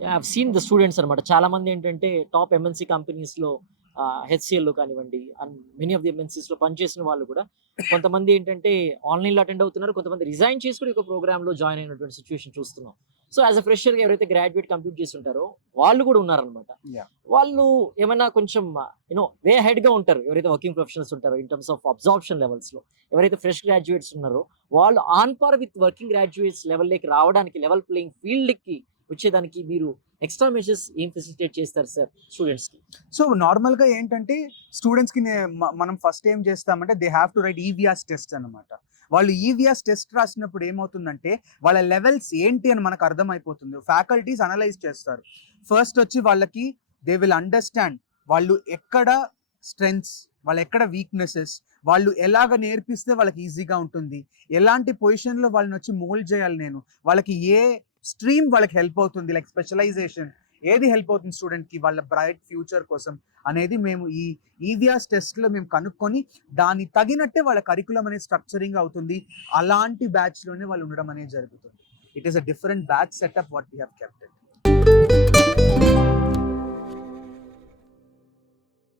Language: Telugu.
ఐ సీన్ ద స్టూడెంట్స్ అనమాట. చాలామంది ఏంటంటే టాప్ ఎంఎన్‌సి కంపెనీస్‌లో హెచ్‌సీఎల్‌లో కానివ్వండి, అండ్ మెనీ ఆఫ్ ది ఎంఎన్‌సీస్‌లో పనిచేసిన వాళ్ళు కూడా కొంతమంది ఏంటంటే ఆన్‌లైన్‌లో అటెండ్ అవుతున్నారు. కొంతమంది రిజైన్ చేసి కూడా ఒక ప్రోగ్రామ్‌లో జాయిన్ అయినటువంటి సిట్యుయేషన్ చూస్తున్నాం. సో, యాస్ ఎ ఫ్రెషర్‌గా ఎవరైతే గ్రాడ్యుయేట్ కంప్లీట్ చేసుంటారో వాళ్ళు కూడా ఉన్నారనమాట. యాహ్! వాళ్ళు ఏమన్నా కొంచెం వే అహెడ్‌గా ఉంటారు. ఎవరైతే వర్కింగ్ ప్రొఫెషనల్స్ ఉంటారో ఇన్ టర్మ్స్ ఆఫ్ అబ్జార్ప్షన్ లెవెల్స్‌లో. ఎవరైతే ఫ్రెష్ గ్రాడ్యుయేట్స్ ఉన్నారో వాళ్ళు on par with working graduates లెవెల్‌లోకి రావడానికి లెవెల్ ప్లేయింగ్ ఫీల్డ్‌కి వచ్చేదానికి మీరు ఎక్స్‌ట్రా మెజర్స్ ఏం ఫెసిలిటేట్ చేస్తారు సార్ స్టూడెంట్స్‌కి? సో, నార్మల్‌గా ఏంటంటే స్టూడెంట్స్‌కి మనం ఫస్ట్ ఏం చేస్తామంటే they have to write EVRs test అన్నమాట. వాళ్ళు ఈవీఆర్స్ టెస్ట్ రాసినప్పుడు ఏమవుతుందంటే వాళ్ళ లెవెల్స్ ఏంటి అని మనకు అర్థమైపోతుంది. ఫ్యాకల్టీస్ అనలైజ్ చేస్తారు. ఫస్ట్ వచ్చి వాళ్ళకి దే విల్ అండర్‌స్టాండ్ వాళ్ళు ఎక్కడ స్ట్రెంగ్త్స్, వాళ్ళెక్కడ వీక్‌నెసెస్, వాళ్ళు ఎలాగ నేర్పిస్తే వాళ్ళకి ఈజీగా ఉంటుంది. ఎలాంటి పొజిషన్‌లో వాళ్ళనొచ్చి మోల్డ్ చేయాలి నేను. వాళ్ళకి ఏ స్ట్రీమ్ వాళ్ళకి హెల్ప్ అవుతుంది. లైక్ స్పెషలైజేషన్ ఏది హెల్ప్ అవుతుంది స్టూడెంట్‌కి వాళ్ళ బ్రైట్ ఫ్యూచర్ కోసం అనేది మేము ఈ ఈవీఆర్స్ టెస్ట్‌లో మేము కనుక్కొని దానికి తగినట్టే వాళ్ళ కరిక్యులమ్ అనేది స్ట్రక్చరింగ్ అవుతుంది. అలాంటి బ్యాచ్‌లోనే వాళ్ళు ఉండడం అనేది జరుగుతుంది. It is a different batch setup what we have kept it.